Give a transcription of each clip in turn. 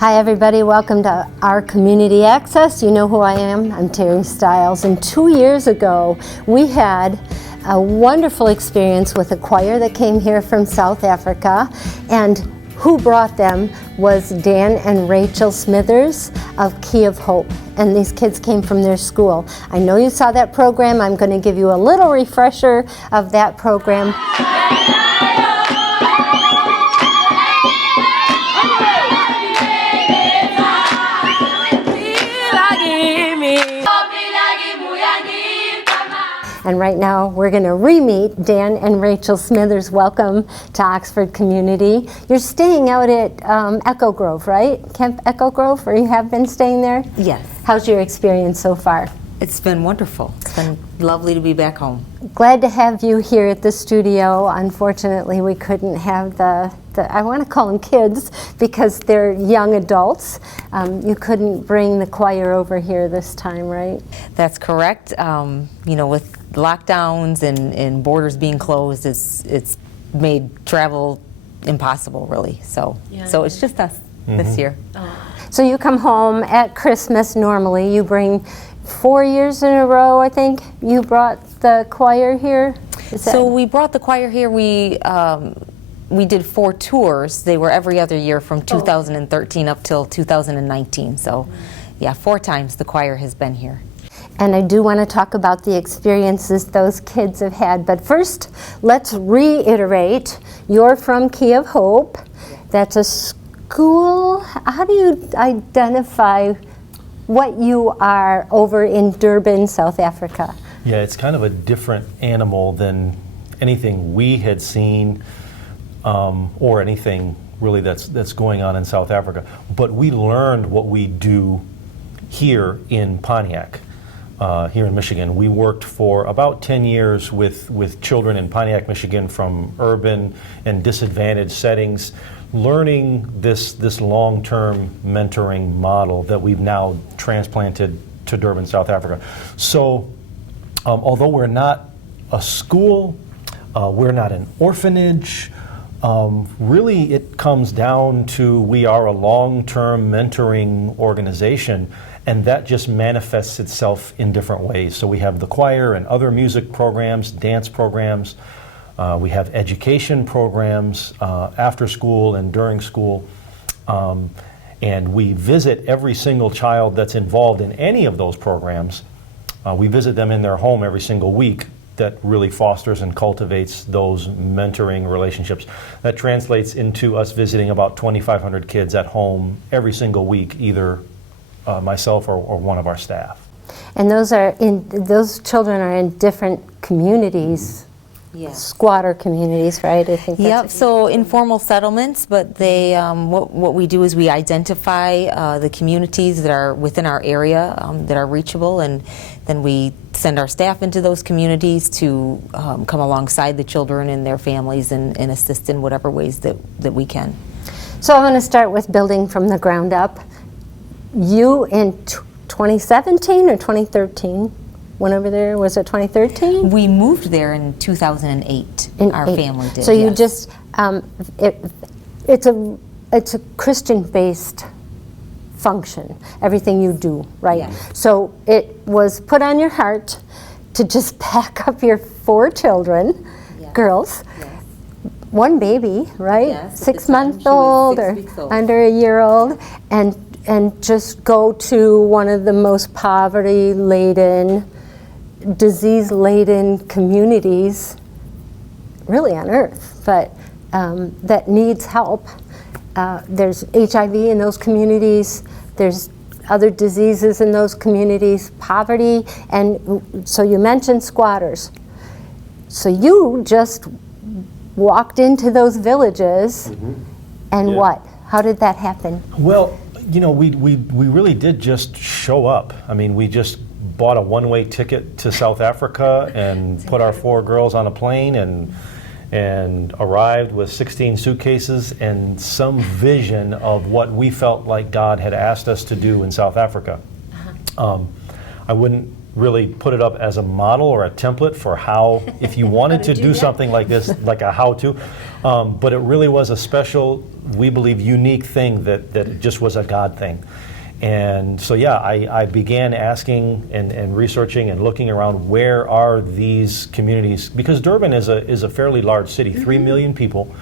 Hi everybody, welcome to our Community Access. You know who I am, I'm Terry Stiles, and 2 years ago we had a wonderful experience with a choir that came here from South Africa, and who brought them was Dan and Rachel Smithers of Key of Hope, and these kids came from their school. I know you saw that program. I'm going to give you a little refresher of that program. And right now we're going to re-meet Dan and Rachel Smithers. Welcome to Oxford Community. You're staying out at Echo Grove, right? Camp Echo Grove, or you have been staying there? Yes. How's your experience so far? It's been wonderful. It's been lovely to be back home. Glad to have you here at the studio. Unfortunately, we couldn't have the I want to call them kids because they're young adults. You couldn't bring the choir over here this time, right? That's correct. You know, with lockdowns and borders being closed, it's made travel impossible, really. So it's just us this year. So you come home at Christmas normally. You bring 4 years in a row, I think, you brought the choir here? So we brought the choir here. We did 4 tours. They were every other year from 2013 up till 2019. So yeah, 4 times the choir has been here. And I do want to talk about the experiences those kids have had. But first, let's reiterate, you're from Key of Hope. That's a school. How do you identify what you are over in Durban, South Africa? Yeah, it's kind of a different animal than anything we had seen or anything really that's going on in South Africa. But we learned what we do here in Pontiac, here in Michigan. We worked for about 10 years with children in Pontiac, Michigan, from urban and disadvantaged settings, learning this long-term mentoring model that we've now transplanted to Durban, South Africa. So although we're not a school, we're not an orphanage, really it comes down to we are a long-term mentoring organization, and that just manifests itself in different ways. So we have the choir and other music programs, dance programs. We have education programs after school and during school. And we visit every single child that's involved in any of those programs. We visit them in their home every single week. That really fosters and cultivates those mentoring relationships. That translates into us visiting about 2,500 kids at home every single week, either myself or one of our staff. And those children are in different communities. Yes. Squatter communities, right? I think. Yep. So informal settlements, but they what we do is we identify the communities that are within our area that are reachable, and then we send our staff into those communities to come alongside the children and their families and assist in whatever ways that we can. So I'm going to start with building from the ground up. You in 2017 or 2013? Went over there, was it 2013? We moved there in 2008. Our family did. So you yes. just, it's a Christian-based function, everything you do, right? Yes. So it was put on your heart to just pack up your 4 children, Yes. girls, Yes. 1 baby, right? Yes, at the 6 time month she was old 6 or weeks old. under a year old, and just go to one of the most poverty-laden, disease-laden communities really on earth, but that needs help. There's HIV in those communities, there's other diseases in those communities, poverty, and so you mentioned squatters. So you just walked into those villages, and Yeah. what? How did that happen? Well, you know, we really did just show up. I mean, we just bought a one-way ticket to South Africa and put our 4 girls on a plane and arrived with 16 suitcases and some vision of what we felt like God had asked us to do in South Africa. I wouldn't really put it up as a model or a template for how, if you wanted to do something like this, like a how-to. But it really was a special, we believe, unique thing that just was a God thing. And so, yeah, I began asking and researching and looking around, where are these communities? Because Durban is a fairly large city, 3 million people.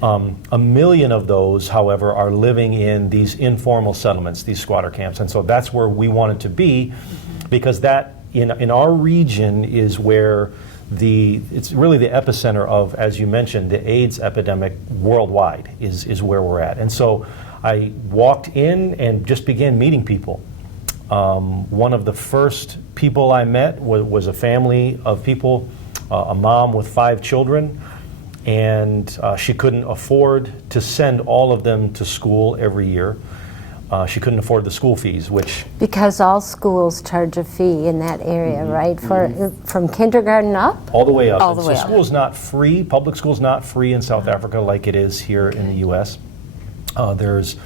1 million of those, however, are living in these informal settlements, these squatter camps. And so that's where we wanted to be, because that, in our region, is where it's really the epicenter of, as you mentioned, the AIDS epidemic worldwide is where we're at. And so I walked in and just began meeting people. One of the first people I met was a family of people, a mom with 5 children, and she couldn't afford to send all of them to school every year. She couldn't afford the school fees, which... Because all schools charge a fee in that area, right? From kindergarten up? All the way up. All the way up. School's not free. Public school's not free in South Africa like it is here in the U.S. There's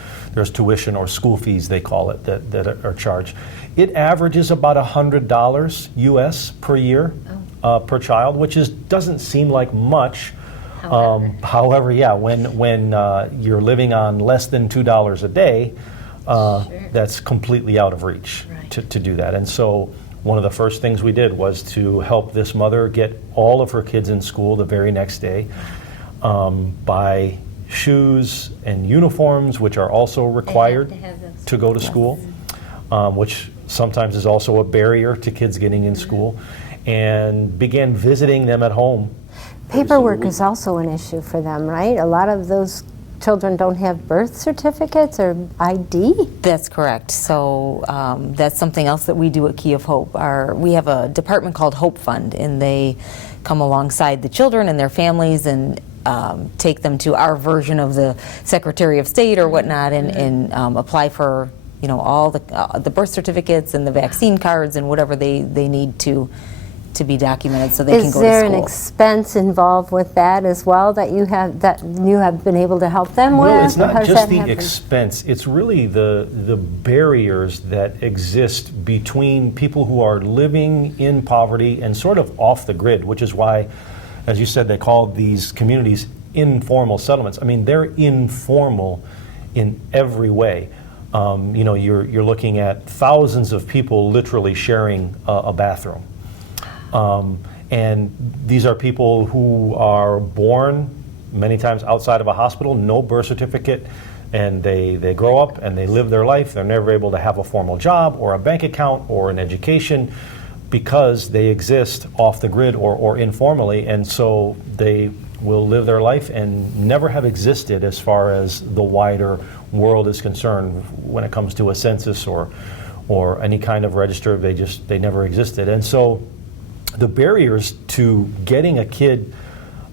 tuition, or school fees, they call it, that are charged. It averages about $100 U.S. per year per child, which doesn't seem like much. However, yeah, when you're living on less than $2 a day, that's completely out of reach to do that. And so one of the first things we did was to help this mother get all of her kids in school the very next day, buy shoes and uniforms, which are also required to go to school, which sometimes is also a barrier to kids getting in school, and began visiting them at home. Paperwork is also an issue for them, right? A lot of those children don't have birth certificates or ID? That's correct. So that's something else that we do at Key of Hope. We have a department called Hope Fund, and they come alongside the children and their families and take them to our version of the Secretary of State or whatnot, and apply for, you know, all the birth certificates and the vaccine cards and whatever they need to be documented so they can go to school. Is there an expense involved with that as well that you have been able to help them with? Well, it's not just the expense. It's really the barriers that exist between people who are living in poverty and sort of off the grid, which is why, as you said, they call these communities informal settlements. I mean, they're informal in every way. You know, you're looking at thousands of people literally sharing a bathroom. And these are people who are born many times outside of a hospital, no birth certificate, and they grow up and they live their life. They're never able to have a formal job or a bank account or an education because they exist off the grid or informally, and so they will live their life and never have existed as far as the wider world is concerned when it comes to a census or any kind of register. They never existed. And so the barriers to getting a kid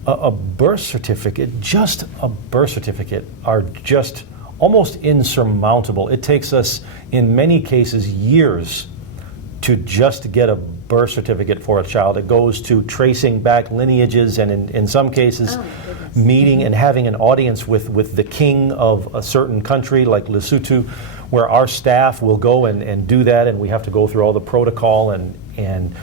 a birth certificate, just a birth certificate, are just almost insurmountable. It takes us, in many cases, years to just get a birth certificate for a child. It goes to tracing back lineages, and in some cases, meeting and having an audience with the king of a certain country, like Lesotho, where our staff will go and do that, and we have to go through all the protocol and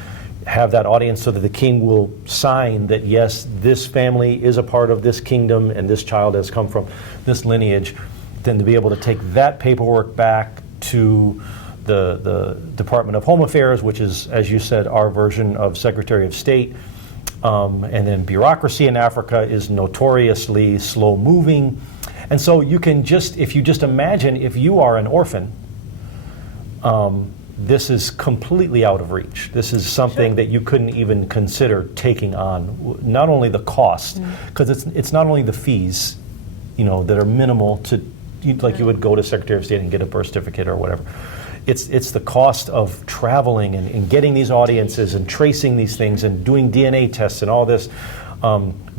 have that audience so that the king will sign that, yes, this family is a part of this kingdom and this child has come from this lineage. Then to be able to take that paperwork back to the Department of Home Affairs, which is, as you said, our version of Secretary of State. And then bureaucracy in Africa is notoriously slow moving. And so you can if you just imagine if you are an orphan, this is completely out of reach. This is something that you couldn't even consider taking on. Not only the cost, because it's not only the fees, you know, that are minimal to, like you would go to Secretary of State and get a birth certificate or whatever. It's the cost of traveling and getting these audiences and tracing these things and doing DNA tests and all this,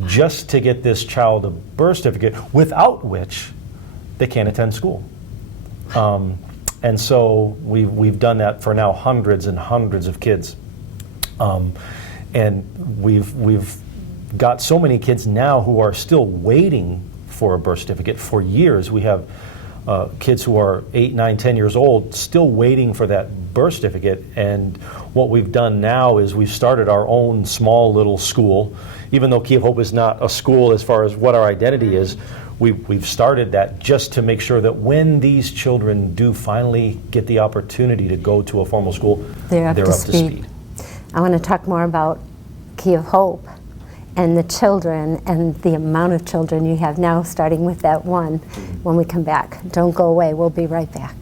just to get this child a birth certificate, without which they can't attend school. And so we've done that for now hundreds and hundreds of kids, and we've got so many kids now who are still waiting for a birth certificate for years. We have kids who are 8, 9, 10 years old still waiting for that birth certificate. And what we've done now is we've started our own small little school. Even though Key of Hope is not a school as far as what our identity is, we've started that just to make sure that when these children do finally get the opportunity to go to a formal school, They're up to speed. I want to talk more about Key of Hope and the children and the amount of children you have now, starting with that one, when we come back. Don't go away. We'll be right back.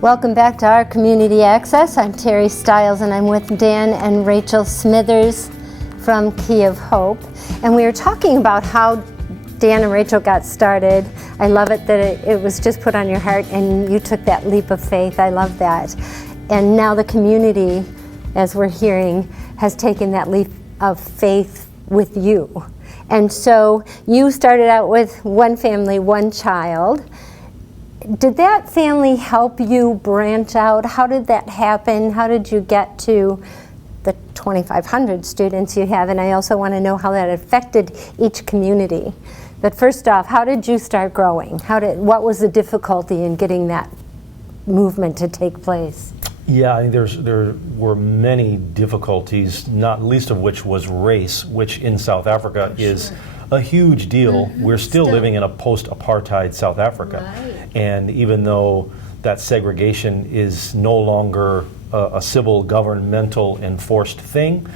Welcome back to our Community Access. I'm Terry Stiles, and I'm with Dan and Rachel Smithers from Key of Hope. And we were talking about how Dan and Rachel got started. I love it that it was just put on your heart and you took that leap of faith. I love that. And now the community, as we're hearing, has taken that leap of faith with you. And so you started out with one family, one child. Did that family help you branch out? How did that happen? How did you get to the 2,500 students you have? And I also want to know how that affected each community. But first off, how did you start growing? What was the difficulty in getting that movement to take place? Yeah, I think there were many difficulties, not least of which was race, which in South Africa is a huge deal. We're still living in a post-apartheid South Africa. Right. And even though that segregation is no longer a civil, governmental enforced thing,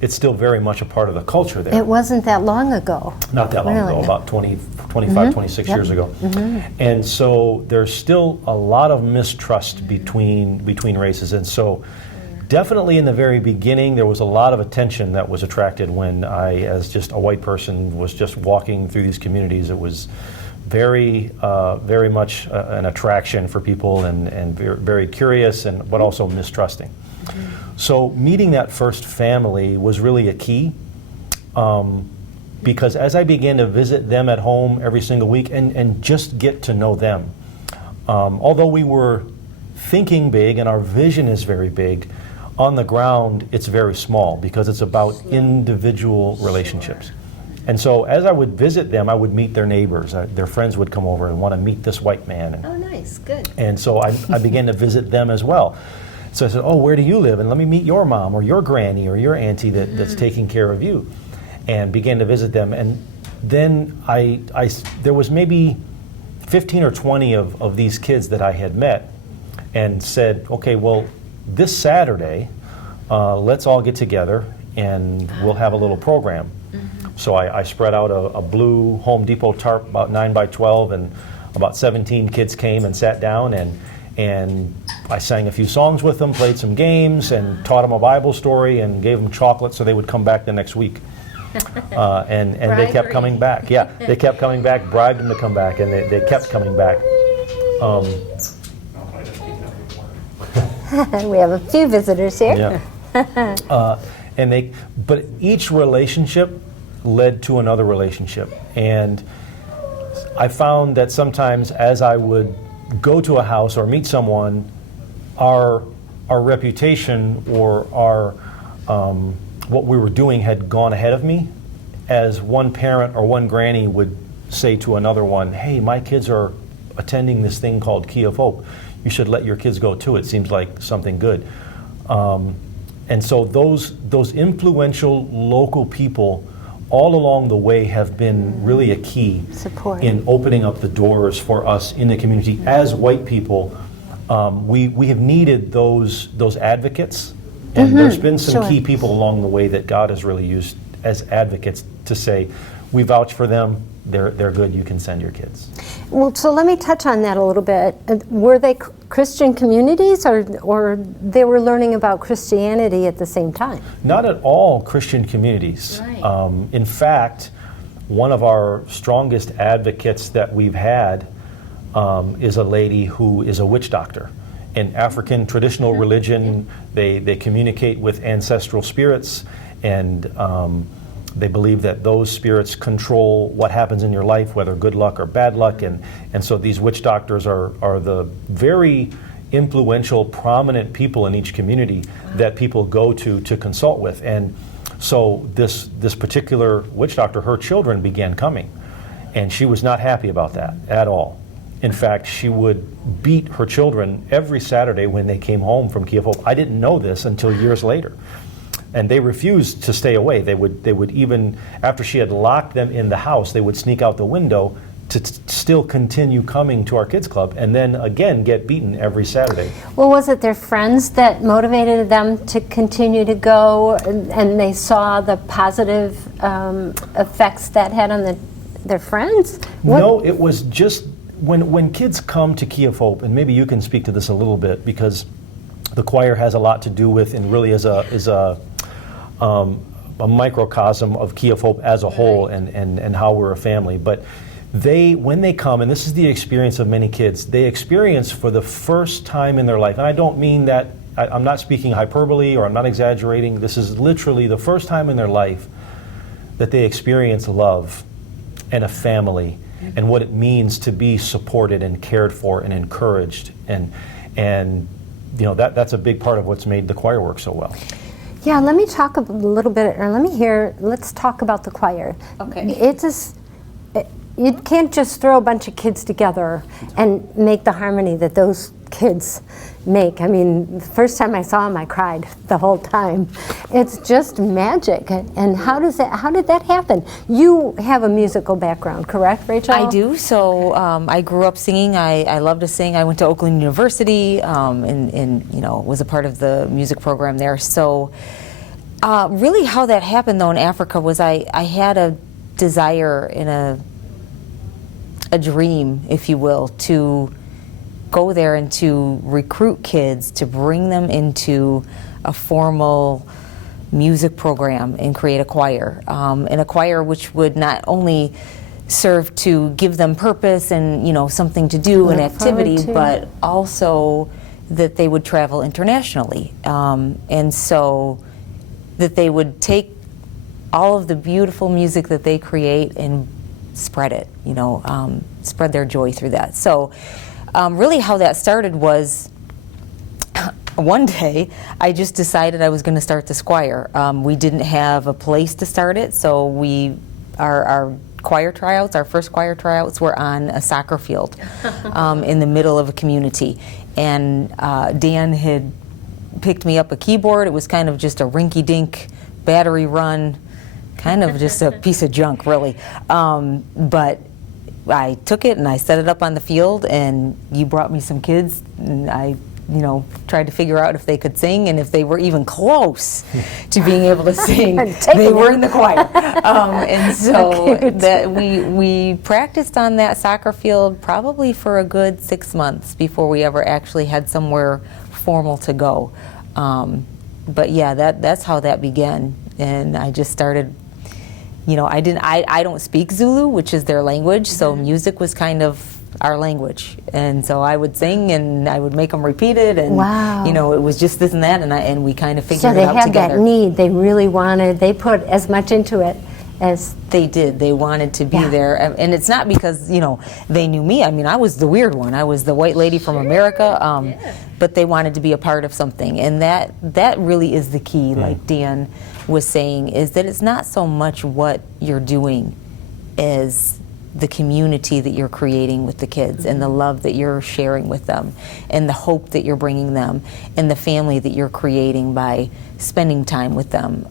it's still very much a part of the culture there. It wasn't that long ago. Not that long Really? ago, about 25, 26 years ago. And so there's still a lot of mistrust between races. And so definitely in the very beginning, there was a lot of attention that was attracted when I, as just a white person, was just walking through these communities. It was very much an attraction for people and very curious, but also mistrusting. So meeting that first family was really a key, because as I began to visit them at home every single week and just get to know them, although we were thinking big and our vision is very big, on the ground it's very small because it's about individual relationships. And so as I would visit them, I would meet their neighbors. Their friends would come over and want to meet this white man. Oh, nice, good. And so I began to visit them as well. So I said, oh, where do you live? And let me meet your mom or your granny or your auntie that's taking care of you. And began to visit them. And then there was maybe 15 or 20 of these kids that I had met and said, okay, well, this Saturday, let's all get together and we'll have a little program. So I spread out a blue Home Depot tarp about 9 by 12, and about 17 kids came and sat down, and I sang a few songs with them, played some games, and taught them a Bible story, and gave them chocolate so they would come back the next week. And they kept coming back. Yeah, they kept coming back, bribed them to come back, and they kept coming back. We have a few visitors here. Yeah. But each relationship led to another relationship. And I found that sometimes as I would go to a house or meet someone, our reputation or our what we were doing had gone ahead of me, as one parent or one granny would say to another one, hey, my kids are attending this thing called Key of Hope. You should let your kids go too. It seems like something good. And so those influential local people all along the way have been really a key Support. in opening up the doors for us in the community. As white people, we have needed those advocates, and there's been some Sure. key people along the way that God has really used as advocates to say, we vouch for them, they're good, you can send your kids. Well, so let me touch on that a little bit. Were they Christian communities, or they were learning about Christianity at the same time? Not at all Christian communities. Right. In fact, one of our strongest advocates that we've had is a lady who is a witch doctor. In African traditional religion, they communicate with ancestral spirits, and they believe that those spirits control what happens in your life, whether good luck or bad luck. And so these witch doctors are the very influential, prominent people in each community that people go to consult with. And so this particular witch doctor, her children began coming, and she was not happy about that at all. In fact, she would beat her children every Saturday when they came home from Key of Hope. I didn't know this until years later. And they refused to stay away. They would even, after she had locked them in the house, they would sneak out the window to still continue coming to our kids club, and then again get beaten every Saturday. Well, was it their friends that motivated them to continue to go, and they saw the positive effects that had on their friends? No, it was just when kids come to Key of Hope, and maybe you can speak to this a little bit, because the choir has a lot to do with, and really is a microcosm of Key of Hope as a whole, and how we're a family. But when they come, and this is the experience of many kids, they experience for the first time in their life, and I don't mean that, I'm not speaking hyperbole or I'm not exaggerating, this is literally the first time in their life that they experience love and a family, and what it means to be supported and cared for and encouraged, and you know, that's a big part of what's made the choir work so well. Yeah, let me talk a little bit, or let's talk about the choir. Okay. You can't just throw a bunch of kids together and make the harmony that those kids make. I mean, the first time I saw them, I cried the whole time. It's just magic. And how did that happen? You have a musical background, correct, Rachel? I do. So I grew up singing. I love to sing. I went to Oakland University, and you know, was a part of the music program there. So really, how that happened though in Africa was I had a desire and a dream, if you will, to go there and to recruit kids, to bring them into a formal music program and create a choir. And a choir which would not only serve to give them purpose and, you know, something to do, an activity, but also that they would travel internationally. And so that they would take all of the beautiful music that they create and spread it, you know, spread their joy through that. So really how that started was one day I just decided I was going to start this choir. We didn't have a place to start it, so our choir tryouts, our first choir tryouts were on a soccer field in the middle of a community. And Dan had picked me up a keyboard. It was kind of just a rinky-dink battery run, kind of just a piece of junk, really. But I took it and I set it up on the field, and you brought me some kids, and I, you know, tried to figure out if they could sing, and if they were even close to being able to sing, they were in the choir. And so that we practiced on that soccer field probably for a good 6 months before we ever actually had somewhere formal to go. But yeah, that's how that began, and I just started. You know, I don't speak Zulu, which is their language, so music was kind of our language, and so I would sing and I would make them repeat it, and you know, it was just this and that, and we kind of figured it out together. So they had that need. They really wanted. They put as much into it as they did. They wanted to be there, and it's not because, you know, they knew me. I mean, I was the weird one. I was the white lady from America, but they wanted to be a part of something, and that really is the key. Like Dan was saying, is that it's not so much what you're doing as the community that you're creating with the kids, and the love that you're sharing with them, and the hope that you're bringing them, and the family that you're creating by spending time with them.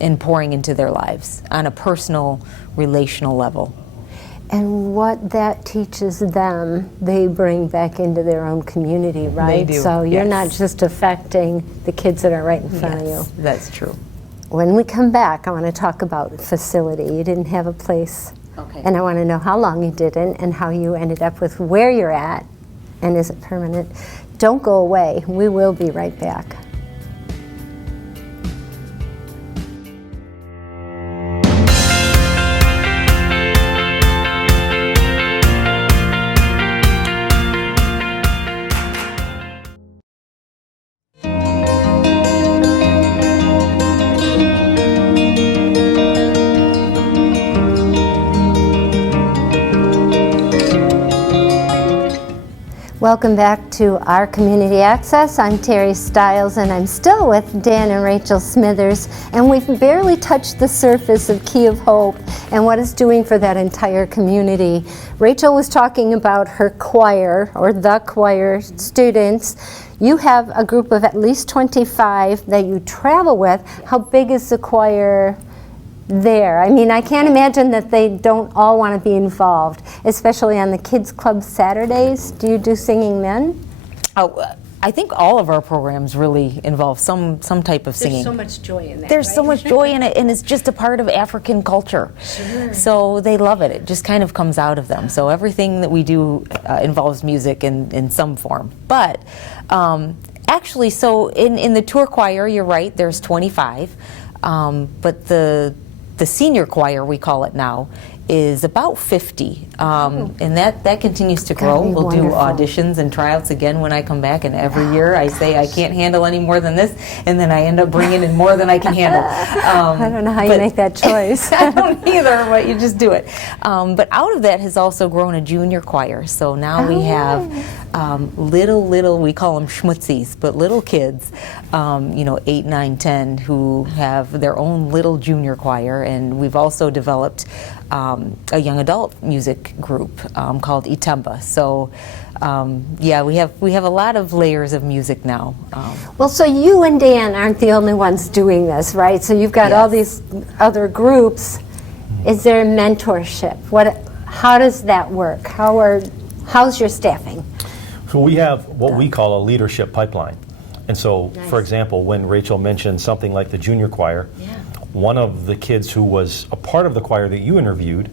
and pouring into their lives on a personal, relational level. And what that teaches them, they bring back into their own community, right? do, So you're yes. not just affecting the kids that are right in front of you. That's true. When we come back, I want to talk about facility. You didn't have a place. Okay. And I want to know how long you didn't and how you ended up with where you're at and is it permanent. Don't go away. We will be right back. Welcome back to Our Community Access. I'm Terry Stiles and I'm still with Dan and Rachel Smithers, and we've barely touched the surface of Key of Hope and what it's doing for that entire community. Rachel was talking about her choir, or the choir students. You have a group of at least 25 that you travel with. How big is the choir there? I mean, I can't imagine that they don't all want to be involved, especially on the Kids Club Saturdays. Do you do singing then? Oh, I think all of our programs really involve some type of singing. There's so much joy in that. There's right? so much joy in it, and it's just a part of African culture. Sure. So they love it. It just kind of comes out of them. So everything that we do involves music in some form. But actually, so in the tour choir, you're right, there's 25. But the senior choir, we call it now, is about 50, and that continues to grow. That'd be We'll do wonderful. auditions and tryouts again when I come back, and every year I say I can't handle any more than this, and then I end up bringing in more than I can handle. I don't know how you but- make that choice. I don't either, but you just do it. But out of that has also grown a junior choir. So now we have little, we call them schmutzies, but little kids, 8, 9, 10, who have their own little junior choir. And we've also developed a young adult music group called Itemba. So we have a lot of layers of music now. Well, so you and Dan aren't the only ones doing this, right? So you've got all these other groups. Is there mentorship? How does that work? How's your staffing? So we have what we call a leadership pipeline. And so, for example, when Rachel mentioned something like the junior choir, one of the kids who was a part of the choir that you interviewed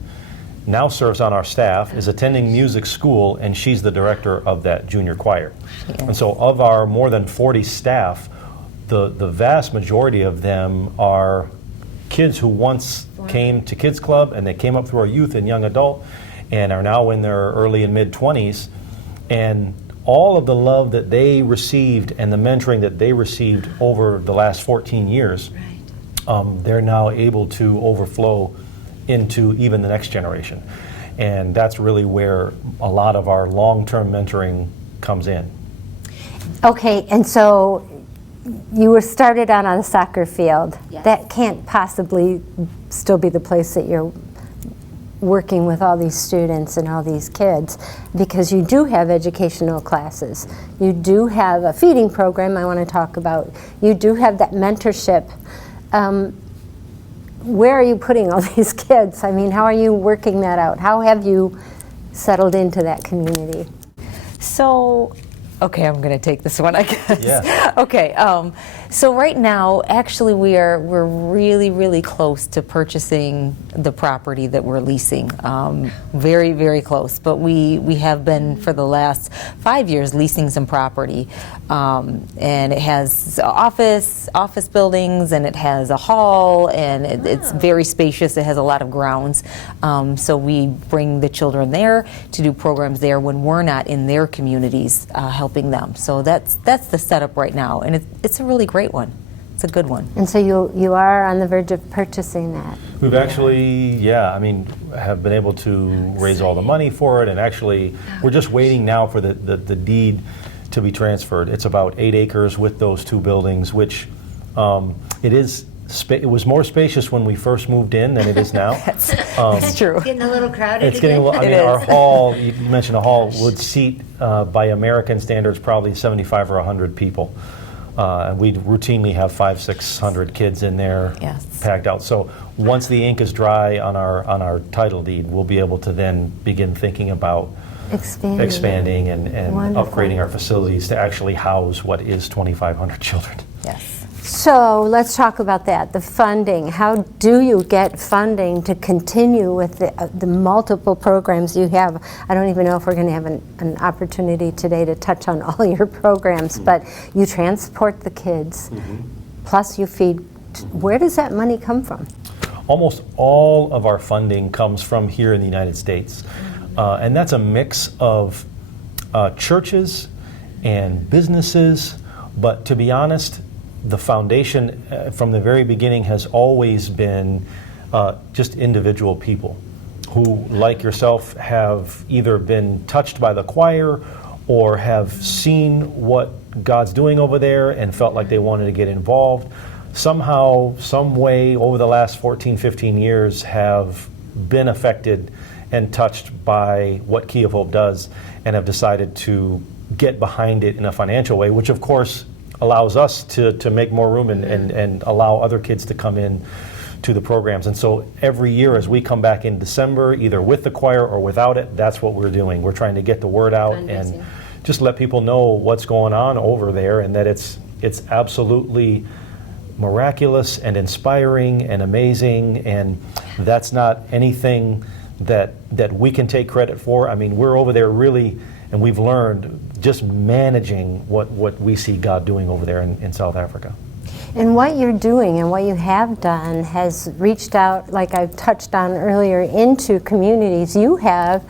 now serves on our staff, is attending music school, and she's the director of that junior choir. And so of our more than 40 staff, the vast majority of them are kids who once came to Kids Club, and they came up through our youth and young adult, and are now in their early and mid 20s. And all of the love that they received and the mentoring that they received over the last 14 years, they're now able to overflow into even the next generation. And that's really where a lot of our long-term mentoring comes in. Okay, and so you were started out on a soccer field. Yes. That can't possibly still be the place that you're working with all these students and all these kids, because you do have educational classes. You do have a feeding program I want to talk about. You do have that mentorship. Where are you putting all these kids? I mean, how are you working that out? How have you settled into that community? So, okay, I'm going to take this one, I guess. Yeah. Okay, so right now, actually, we're really, really close to purchasing the property that we're leasing. Very, very close. But we have been for the last 5 years leasing some property, and it has office buildings, and it has a hall, and it's very spacious. It has a lot of grounds. So we bring the children there to do programs there when we're not in their communities helping them. So that's the setup right now, and it's a really great one. It's a good one. And so you are on the verge of purchasing that. We've actually, have been able to raise all the money for it, and actually, we're just waiting now for the deed to be transferred. It's about 8 acres with those 2 buildings, which it was more spacious when we first moved in than it is now. That's true. Getting a little crowded It's getting a little, It our is. hall, you mentioned a hall, would seat by American standards probably 75 or 100 people. And we routinely have 500-600 kids in there Yes. packed out. So once the ink is dry on our title deed, we'll be able to then begin thinking about expanding and Wonderful. upgrading our facilities to actually house what is 2,500 children. Yes. So let's talk about that, the funding. How do you get funding to continue with the multiple programs you have? I don't even know if we're going to have an opportunity today to touch on all your programs, but you transport the kids, plus you feed. Where does that money come from? Almost all of our funding comes from here in the United States. And that's a mix of churches and businesses, but to be honest, the foundation from the very beginning has always been just individual people who, like yourself, have either been touched by the choir or have seen what God's doing over there and felt like they wanted to get involved. Somehow, some way, over the last 14, 15 years have been affected and touched by what Key of Hope does and have decided to get behind it in a financial way, which of course allows us to make more room and allow other kids to come in to the programs. And so every year as we come back in December, either with the choir or without it, that's what we're doing. We're trying to get the word out and just let people know what's going on over there, and that it's absolutely miraculous and inspiring and amazing, and that's not anything that we can take credit for. I mean, we're over there really, and we've learned just managing what we see God doing over there in South Africa. And what you're doing and what you have done has reached out, like I touched on earlier, into communities. You have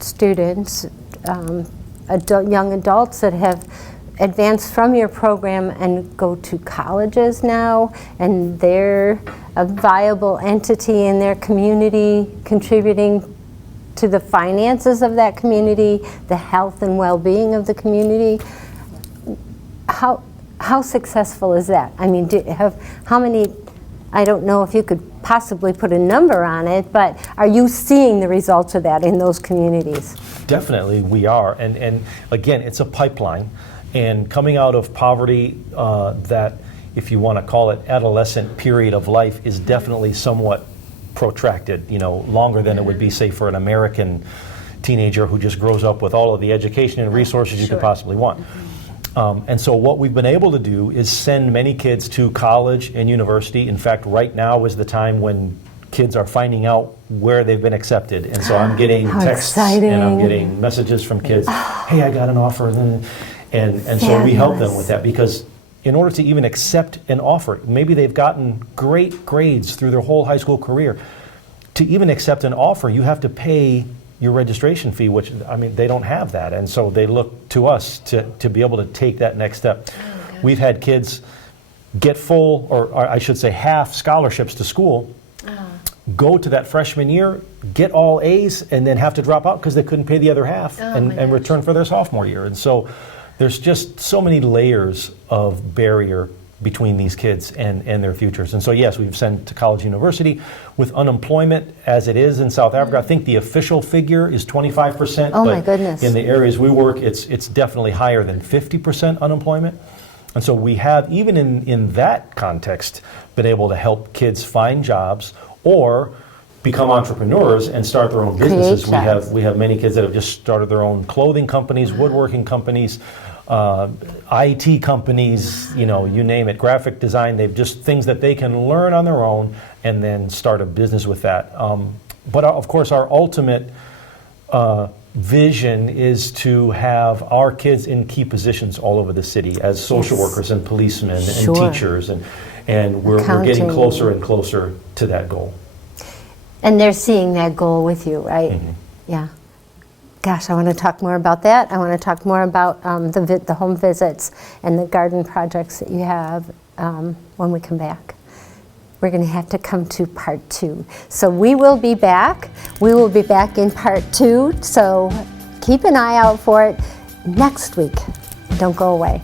students, young adults that have advanced from your program and go to colleges now, and they're a viable entity in their community, contributing to the finances of that community, the health and well-being of the community. How successful is that? I mean, how many, I don't know if you could possibly put a number on it, but are you seeing the results of that in those communities? Definitely we are, and again, it's a pipeline, and coming out of poverty, that, if you want to call it, adolescent period of life is definitely somewhat protracted, longer than it would be, say, for an American teenager who just grows up with all of the education and resources you could possibly want. And so what we've been able to do is send many kids to college and university. In fact, right now is the time when kids are finding out where they've been accepted. And so I'm getting texts and I'm getting messages from kids, hey, I got an offer. And so we help them with that, because in order to even accept an offer, maybe they've gotten great grades through their whole high school career. To even accept an offer, you have to pay your registration fee, which, I mean, they don't have that. And so they look to us to be able to take that next step. We've had kids get full, or I should say half scholarships to school, go to that freshman year, get all A's, and then have to drop out because they couldn't pay the other half and return for their sophomore year. And so there's just so many layers of barrier between these kids and their futures. And so yes, we've sent to college, university. With unemployment as it is in South Africa, I think the official figure is 25%. Oh my but goodness. in the areas we work, it's definitely higher than 50% unemployment. And so we have, even in that context, been able to help kids find jobs or become entrepreneurs and start their own businesses. We have many kids that have just started their own clothing companies, woodworking companies, IT companies, you name it, graphic design. They've just things that they can learn on their own and then start a business with that. But of course, our ultimate vision is to have our kids in key positions all over the city as social workers and policemen and teachers, and we're getting closer and closer to that goal. And they're seeing that goal with you, right? Mm-hmm. Yeah. Gosh, I want to talk more about that. I want to talk more about the home visits and the garden projects that you have when we come back. We're going to have to come to part 2. So we will be back. We will be back in part 2. So keep an eye out for it next week. Don't go away.